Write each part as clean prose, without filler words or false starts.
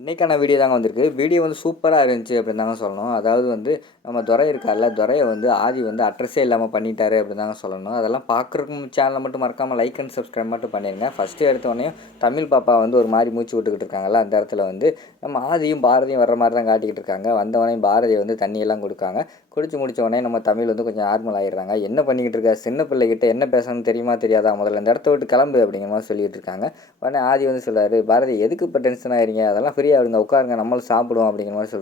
இன்றைக்கான வீடியோ தாங்க வந்திருக்கு. வீடியோ வந்து சூப்பராக இருந்துச்சு அப்படின்னு தாங்க சொல்லணும். அதாவது வந்து நம்ம துரை இருக்கார்ல, துரைய வந்து ஆதி வந்து அட்ரஸே இல்லாமல் பண்ணிட்டாரு அப்படின்னு தாங்க சொல்லணும். அதெல்லாம் பார்க்குறக்கு சேனலை மட்டும் மறக்காமல் லைக் அண்ட் சப்ஸ்கிரைப் மட்டும் பண்ணிடுங்க. ஃபஸ்ட்டு எடுத்தோடனே தமிழ் பாப்பா வந்து ஒரு மாதிரி மூச்சு விட்டுக்கிட்டு இருக்காங்கல்ல, அந்த இடத்துல வந்து நம்ம ஆதியும் பாரதியும் வர்ற மாதிரி தான் காட்டிக்கிட்டு இருக்காங்க. வந்தவொடனே பாரதி வந்து தண்ணியெல்லாம் கொடுக்காங்க. குடிச்சு முடிச்ச உடனே நம்ம தமிழ் வந்து கொஞ்சம் நார்மல் ஆகிடுறாங்க. என்ன பண்ணிக்கிட்டு இருக்க, சின்ன பிள்ளைகிட்ட என்ன பேசணும்னு தெரியுமா தெரியாதா, முதல்ல இந்த இடத்த விட்டு கிளம்பு அப்படிங்கிற மாதிரி சொல்லிட்டு இருக்காங்க. உடனே ஆதி வந்து சொல்கிறாரு, பாரதி எதுக்கு இப்போ டென்ஷன் ஆகிறீங்க, அதெல்லாம் ஃப்ரீயாக விடுங்க, உட்காருங்க, நம்மளும் சாப்பிடுவோம் அப்படிங்கிற மாதிரி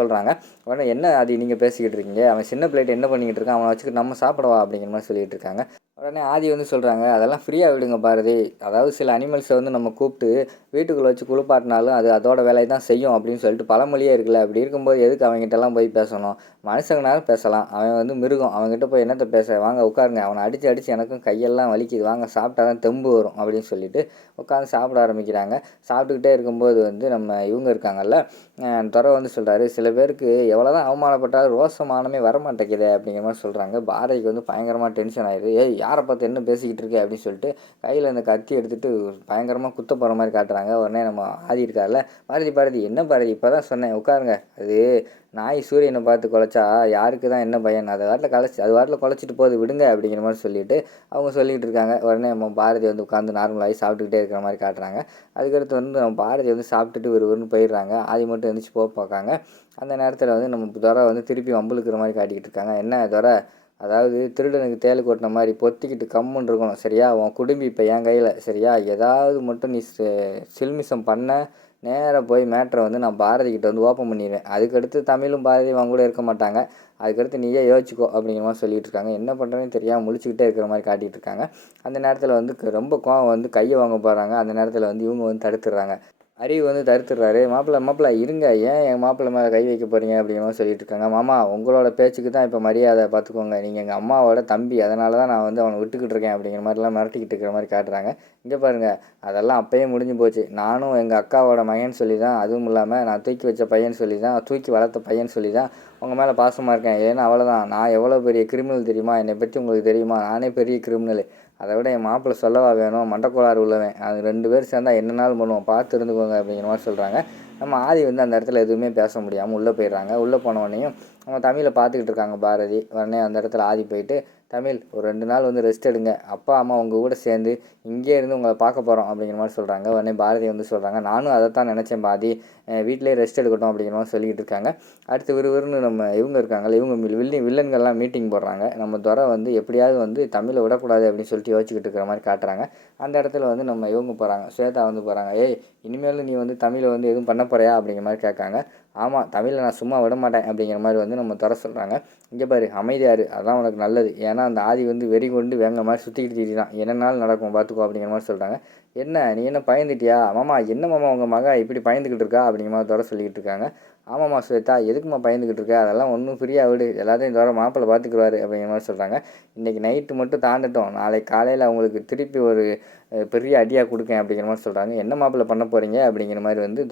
சொல்கிறாங்க. உடனே என்ன ஆதி நீங்கள் பேசிக்கிட்டு இருக்கீங்க, அவன் சின்ன பிள்ளைகிட்ட என்ன பண்ணிக்கிட்டு இருக்கான், அவனை வச்சுக்கிட்டு நம்ம சாப்பிடவா அப்படிங்கிற மாதிரி சொல்லிட்டு இருக்காங்க. உடனே ஆதி வந்து சொல்கிறாங்க, அதெல்லாம் ஃப்ரீயாக விடுங்க பாரதி, அதாவது சில அனிமல்ஸை வந்து நம்ம கூப்பிட்டு வீட்டுக்குள்ளே வச்சு குளிப்பாட்டினாலும் அது அதோட வேலையை தான் செய்யும் அப்படின்னு சொல்லிட்டு பழமொழியே இருக்குல்ல. அப்படி இருக்கும்போது எதுக்கு அவங்ககிட்டலாம் போய் பேசணும், மனுஷங்கனாலும் பேசலாம், அவன் வந்து மிருகம், அவங்ககிட்ட போய் என்னத்தை பேச, வாங்க உட்காருங்க, அவனை அடித்து எனக்கும் கையெல்லாம் வலிக்குது, வாங்க சாப்பிட்டா தான் தெம்பு வரும் அப்படின்னு சொல்லிட்டு உட்காந்து சாப்பிட ஆரம்பிக்கிறாங்க. சாப்பிட்டுக்கிட்டே இருக்கும்போது வந்து நம்ம இவங்க இருக்காங்கல்ல, துரை வந்து சொல்கிறாரு, சில பேருக்கு எவ்வளோ தான் அவமானப்பட்டாலும் ரோசமானமே வரமாட்டேங்குது அப்படிங்கிற மாதிரி சொல்கிறாங்க. பாரதிக்கு வந்து பயங்கரமாக டென்ஷன் ஆயிடுது. ஏய் யாரை பார்த்து என்ன பேசிக்கிட்டு இருக்கு அப்படின்னு சொல்லிட்டு கையில் அந்த கத்தி எடுத்துகிட்டு பயங்கரமாக குத்த போகிற மாதிரி காட்டுறாங்க. உடனே நம்ம ஆதி இருக்கார்ல, பாரதி என்ன பாரதி இப்போ தான் சொன்னேன் உட்காருங்க, அது நாய் சூரியனை பார்த்து குலைச்சா யாருக்கு தான் என்ன பயன், அது வாட்டில் குலைச்சிட்டு போகுது விடுங்க அப்படிங்கிற மாதிரி சொல்லிட்டு அவங்க சொல்லிகிட்டு இருக்காங்க. உடனே நம்ம பாரதி வந்து உட்காந்து நார்மலாகி சாப்பிட்டுக்கிட்டே இருக்கிற மாதிரி காட்டுறாங்க. அதுக்கடுத்து வந்து நம்ம பாரதி வந்து சாப்பிட்டுட்டு ஒருவருன்னு போயிடுறாங்க. ஆதி மட்டும் எழுந்திரிச்சு பார்க்காங்க. அந்த நேரத்தில் வந்து நம்ம துரை வந்து திருப்பி வம்புழுக்கிற மாதிரி காட்டிக்கிட்டு இருக்காங்க. என்ன துரை, அதாவது திருடனுக்கு தேள் கொட்டின மாதிரி பொத்திக்கிட்டு கம்முன்னு இருக்கணும் சரியா, உன் குடும்பி இப்போ என் கையில் சரியா, ஏதாவது மட்டும் நீ சில்மிஷம் பண்ண நேராக போய் மேட்ரை வந்து நான் பாரதிக்கிட்ட வந்து ஓப்பன் பண்ணிடுவேன். அதுக்கடுத்து தமிழும் பாரதியும் அவங்க கூட இருக்க மாட்டாங்க, அதுக்கடுத்து நீயே யோசிச்சுக்கோ அப்படிங்கிற மாதிரி சொல்லிகிட்டு இருக்காங்க. என்ன பண்ணுறேன்னு தெரியாமல் முழிச்சுக்கிட்டே இருக்கிற மாதிரி காட்டிகிட்டு இருக்காங்க. அந்த நேரத்தில் வந்து ரொம்ப கோவம் வந்து கையை வாங்க போகிறாங்க. அந்த நேரத்தில் வந்து இவங்க வந்து தடுத்துடுறாங்க. அறிவு வந்து தடுத்துடுறாரு. மாப்பிள்ளை இருங்க, ஏன் என் மாப்பிள்ளை மேலே கை வைக்க போகிறீங்க அப்படிங்கிற மாதிரி சொல்லிட்டு இருக்காங்க. மாமா உங்களோட பேச்சுக்கு தான் இப்போ மரியாதை பார்த்துக்கோங்க, நீங்கள் எங்கள் அம்மாவோட தம்பி, அதனால தான் நான் வந்து அவனை விட்டுக்கிட்டு இருக்கேன் அப்படிங்கிற மாதிரிலாம் மிரட்டிக்கிட்டு இருக்கிற மாதிரி காட்டுறாங்க. இங்கே பாருங்கள், அதெல்லாம் அப்போயே முடிஞ்சு போச்சு. நானும் எங்கள் அக்காவோட மகன் சொல்லி தான், அதுவும் இல்லாமல் நான் தூக்கி வச்ச பையன் சொல்லி தான், தூக்கி வளர்த்த பையன் சொல்லி தான் உங்கள் மேலே பாசமாக இருக்கேன். ஏன்னா அவ்வளோதான், நான் எவ்வளோ பெரிய கிரிமினல் தெரியுமா, என்னை பற்றி உங்களுக்கு தெரியுமா, நானே பெரிய கிரிமினல், அதை விட என் மாப்பிள்ளை சொல்லவா வேணும், மண்டக்கோளாறு உள்ளவன், அது 2 பேர் சேர்ந்தால் என்னன்னாலும் பண்ணுவோம், பார்த்து இருந்துக்கோங்க அப்படிங்கிற மாதிரி சொல்கிறாங்க. நம்ம ஆதி வந்து அந்த இடத்துல எதுவுமே பேச முடியாமல் உள்ளே போயிடுறாங்க. உள்ளே போனவொடனையும் அவங்க தமிழை பார்த்துக்கிட்டு இருக்காங்க பாரதி. உடனே அந்த இடத்துல ஆதி போயிட்டு, தமிழ் ஒரு 2 நாள் வந்து ரெஸ்ட் எடுங்க, அப்பா அம்மா உங்கள் கூட சேர்ந்து இங்கே இருந்து உங்களை பார்க்க போகிறோம் அப்படிங்கிற மாதிரி சொல்கிறாங்க. உடனே பாரதி வந்து சொல்கிறாங்க, நானும் அதை தான் நினச்சேன் பாதி, வீட்டிலே ரெஸ்ட் எடுக்கட்டும் அப்படிங்கிற மாதிரி சொல்லிக்கிட்டு இருக்காங்க. அடுத்து விறுவிறுன்னு நம்ம இவங்க இருக்காங்கல்ல, இவங்க வில்லன்கள்லாம் மீட்டிங் போடுறாங்க. நம்ம துரை வந்து எப்படியாவது வந்து தமிழை விடக்கூடாது அப்படின்னு சொல்லிட்டு யோசிச்சுக்கிட்டு இருக்கிற மாதிரி காட்டுறாங்க. அந்த இடத்துல வந்து நம்ம இவங்க போகிறாங்க, ஸ்வேதா வந்து போகிறாங்க. ஏய் இனிமேல் நீ வந்து தமிழை வந்து எதுவும் பண்ண போறியா அப்படிங்கிற மாதிரி கேட்காங்க. ஆமாம், தமிழை நான் சும்மா விட மாட்டேன் அப்படிங்கிற மாதிரி வந்து நம்ம துரை சொல்கிறாங்க. இங்கே பாரு அமைதியாரு, அதான் உனக்கு நல்லது, ஏன்னா அந்த ஆதி வந்து வெறி கொண்டு வேங்க மாதிரி சுற்றிக்கிட்டு திரிதான், என்னன்னாலும் நடக்கும் பார்த்துக்கோ அப்படிங்கிற மாதிரி சொல்கிறாங்க. என்ன நீ என்ன பயந்துட்டியா மாமா, என்ன மாமா உங்கள் மகா இப்படி பயந்துக்கிட்டு இருக்கா அப்படிங்கிற மாதிரி துரை சொல்லிக்கிட்டு இருக்காங்க. ஆமாம்மா ஸ்வேதா, எதுக்குமா பயந்துக்கிட்டு இருக்கா, அதெல்லாம் ஒன்றும் ஃப்ரீயாக விடு, எல்லாத்தையும் துரை மாப்பிள்ளை பார்த்துக்குருவாரு அப்படிங்கிற மாதிரி சொல்கிறாங்க. இன்றைக்கி நைட்டு மட்டும் தாண்டட்டும், நாளைக்கு காலையில் அவங்களுக்கு திருப்பி ஒரு பெரிய அடியாக கொடுக்கேன் அப்படிங்கிற மாதிரி சொல்கிறாங்க. என்ன மாப்பிள்ளை பண்ண போகிறீங்க அப்படிங்கிற மாதிரி வந்து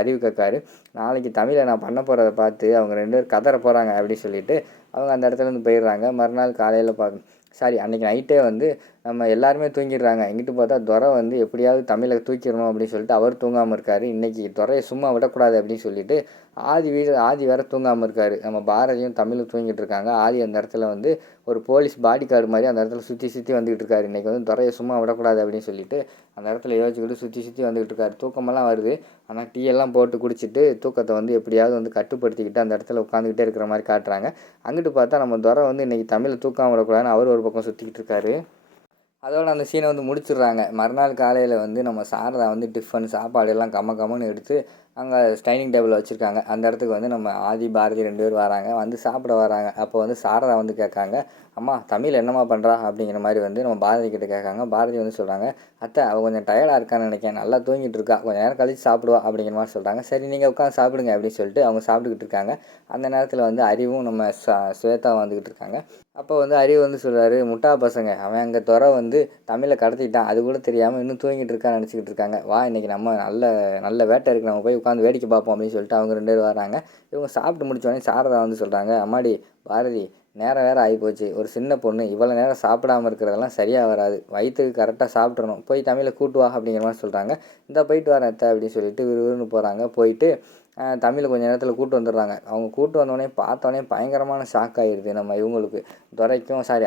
அறிவு கேட்காரு. நாளைக்கு தமிழை நான் பண்ண போகிறத பார்த்து அவங்க 2 பேர் கதற போகிறாங்க அப்படின்னு சொல்லிட்டு அவங்க அந்த இடத்துலேருந்து போயிடுறாங்க. மறுநாள் காலையில் அன்றைக்கி நைட்டே வந்து நம்ம எல்லாருமே தூங்கிடுறாங்க. எங்கிட்டு பார்த்தா துரை வந்து எப்படியாவது தமிழை தூக்கிடணும் அப்படின்னு சொல்லிட்டு அவர் தூங்காமல் இருக்கார். இன்றைக்கி துரையை சும்மா விடக்கூடாது அப்படின்னு சொல்லிட்டு ஆதி வேறு தூங்காமல் இருக்கார். நம்ம பாரதியும் தமிழும் தூங்கிட்டு இருக்காங்க. ஆதி அந்த இடத்துல வந்து ஒரு போலீஸ் பாடி கார்டு மாதிரி அந்த இடத்துல சுற்றி வந்துக்கிட்டு இருக்காரு. இன்றைக்கி வந்து துரையை சும்மா விடக்கூடாது அப்படின்னு சொல்லிட்டு அந்த இடத்துல யோசிச்சுக்கிட்டு சுற்றி வந்துக்கிட்டு இருக்காரு. தூக்கமெல்லாம் வருது, ஆனால் டீ எல்லாம் போட்டு குடிச்சிட்டு தூக்கத்தை வந்து எப்படியாவது வந்து கட்டுப்படுத்திக்கிட்டு அந்த இடத்துல உட்காந்துக்கிட்டே இருக்கிற மாதிரி காட்டுறாங்க. அங்கிட்டு பார்த்தா நம்ம துரை வந்து இன்றைக்கி தமிழை தூக்காமல் விடக்கூடாதுன்னு அவர் ஒரு பக்கம் சுற்றிக்கிட்டு இருக்காரு. அதோட அந்த சீனை வந்து முடிச்சிடுறாங்க. மறுநாள் காலையில் வந்து நம்ம சாரதா வந்து டிஃபன் சாப்பாடு எல்லாம் கம்மன்னு எடுத்து அங்கே டைனிங் டேபிளில் வச்சுருக்காங்க. அந்த இடத்துக்கு வந்து நம்ம ஆதி பாரதி 2 பேர் வராங்க, வந்து சாப்பிட வராங்க. அப்போ வந்து சாரதா வந்து கேட்காங்க, அம்மா தமிழ் என்னம்மா பண்ணுறா அப்படிங்கிற மாதிரி வந்து நம்ம பாரதி கிட்ட கேட்காங்க. பாரதி வந்து சொல்கிறாங்க, அத்தை அவள் கொஞ்சம் டயர்டாக இருக்கான்னு நினைக்கிறேன், நல்லா தூங்கிட்டு இருக்கா, கொஞ்சம் நேரம் கழிச்சு சாப்பிடுவா அப்படிங்கிற மாதிரி சொல்கிறாங்க. சரி நீங்கள் உட்காந்து சாப்பிடுங்க அப்படின்னு சொல்லிட்டு அவங்க சாப்பிட்டுக்கிட்டு இருக்காங்க. அந்த நேரத்தில் வந்து அறிவும் நம்ம ஸ்வேதா வந்துக்கிட்டு இருக்காங்க. அப்போ வந்து அறிவு வந்து சொல்கிறாரு, முட்டா பசங்க, அவன் அங்கே துரை வந்து தமிழை கடத்திட்டான், அது கூட தெரியாமல் இன்னும் தூங்கிட்டு இருக்கான்னு நினச்சிக்கிட்டு இருக்காங்க, வா இன்றைக்கி நம்ம நல்ல வேட்டை இருக்குது, நம்ம போய் உட்காந்து வேடிக்கை பார்ப்போம் அப்படின்னு சொல்லிட்டு அவங்க 2 பேர் வராங்க. இவங்க சாப்பிட்டு முடிச்சோடனே சாரதா வந்து சொல்கிறாங்க, அம்மாடி பாரதி, நேரம் வேறு ஆகிப்போச்சு. ஒரு சின்ன பொண்ணு இவ்வளோ நேரம் சாப்பிடாம இருக்கிறதெல்லாம் சரியாக வராது. வயிற்றுக்கு கரெக்டாக சாப்பிட்றணும். போய் தமிழை கூட்டு வா அப்படிங்கிற மாதிரி சொல்கிறாங்க. இந்த போயிட்டு வரேன் அத்தை அப்படின்னு சொல்லிட்டு விறுவிறுன்னு போகிறாங்க. போயிட்டு தமிழை கொஞ்சம் நேரத்தில் கூட்டு வந்துடுறாங்க. அவங்க கூட்டு வந்தோடனே பார்த்தோன்னே பயங்கரமான ஷாக் ஆகிடுது நம்ம இவங்களுக்கு.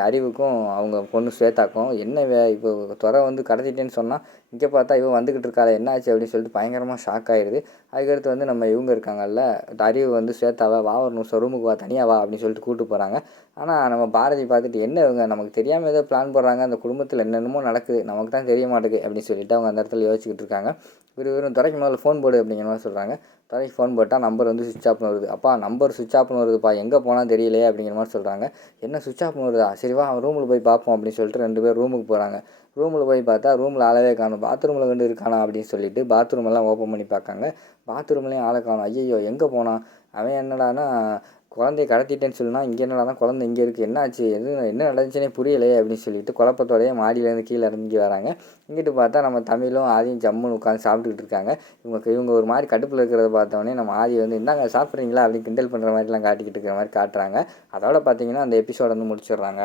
அறிவுக்கும் அவங்க பொண்ணு ஸ்வேதாக்கும். என்ன இப்போ துறை வந்து கடத்திட்டேன்னு சொன்னால் இங்கே பார்த்தா இவன் வந்துக்கிட்டு இருக்காளே என்னாச்சு அப்படின்னு சொல்லிட்டு பயங்கரமாக ஷாக் ஆகிடுது. அதுக்கடுத்து வந்து நம்ம இவங்க இருக்காங்கல்ல, அறிவு வந்து ஸ்வேதாவை வா ஒரு நிமிஷம் ரூமுக்கு வா, தனியாக வா அப்படின்னு சொல்லிட்டு கூப்பிட்டு போகிறாங்க. ஆனால் நம்ம பாரதி பார்த்துட்டு என்ன இவங்க நமக்கு தெரியாமல் ஏதோ பிளான் போடுறாங்க, அந்த குடும்பத்தில் என்னென்னமோ நடக்குது, நமக்கு தான் தெரிய மாட்டேங்குது அப்படின்னு சொல்லிட்டு அவங்க அந்த இடத்துல யோசிச்சுக்கிட்டு இருக்காங்க. வெறும் துறைக்கு முதல்ல ஃபோன் போடு அப்படிங்கிற மாதிரி சொல்கிறாங்க. துறைக்கு ஃபோன் போட்டால் நம்பர் வந்து சுவிட்ச் ஆஃப்னு வருது. அப்பா நம்பர் சுவிட்ச் ஆஃப்னு வருதுப்பா, எங்கே போனால் தெரியலையே அப்படிங்கிற மாதிரி சொல்கிறாங்க. என்ன சுவிட்ச் ஆஃப்னு வருதா, சரி வா ரூமில் போய் பார்ப்போம் அப்படின்னு சொல்லிட்டு 2 பேர் ரூமுக்கு போகிறாங்க. ரூமில் போய் பார்த்தா ரூமில் ஆளவே காணும். பாத்ரூமில் வந்து இருக்கானா அப்படின்னு சொல்லிட்டு பாத்ரூம் எல்லாம் ஓப்பன் பண்ணி பார்க்காங்க. பாத்ரூம்லேயும் ஆளை காணும். ஐயோ எங்கே போனான் அவன், என்னடானா குழந்தைய கடத்திட்டேன்னு சொல்லினா இங்கே என்னடானா குழந்தை இங்கே இருக்குது, என்னாச்சு என்ன நடந்துச்சுன்னே புரியலையே அப்படின்னு சொல்லிட்டு குழப்பத்தோடையே மாடியிலேருந்து கீழே இறங்கி வராங்க. இங்கிட்டு பார்த்தா நம்ம தமிழும் ஆதியும் ஜம்முன்னு உட்காந்து சாப்பிட்டுக்கிட்டு இருக்காங்க. இவங்க ஒரு மாதிரி கடுப்பில் இருக்கிறத பார்த்தோன்னே நம்ம ஆதி வந்து இந்தாங்க சாப்பிட்றீங்களா அப்படின்னு கிண்டல் பண்ணுற மாதிரிலாம் காட்டிக்கிட்டு இருக்கிற மாதிரி காட்டுறாங்க. அதோட பார்த்தீங்கன்னா அந்த எபிசோட வந்து முடிச்சிடுறாங்க.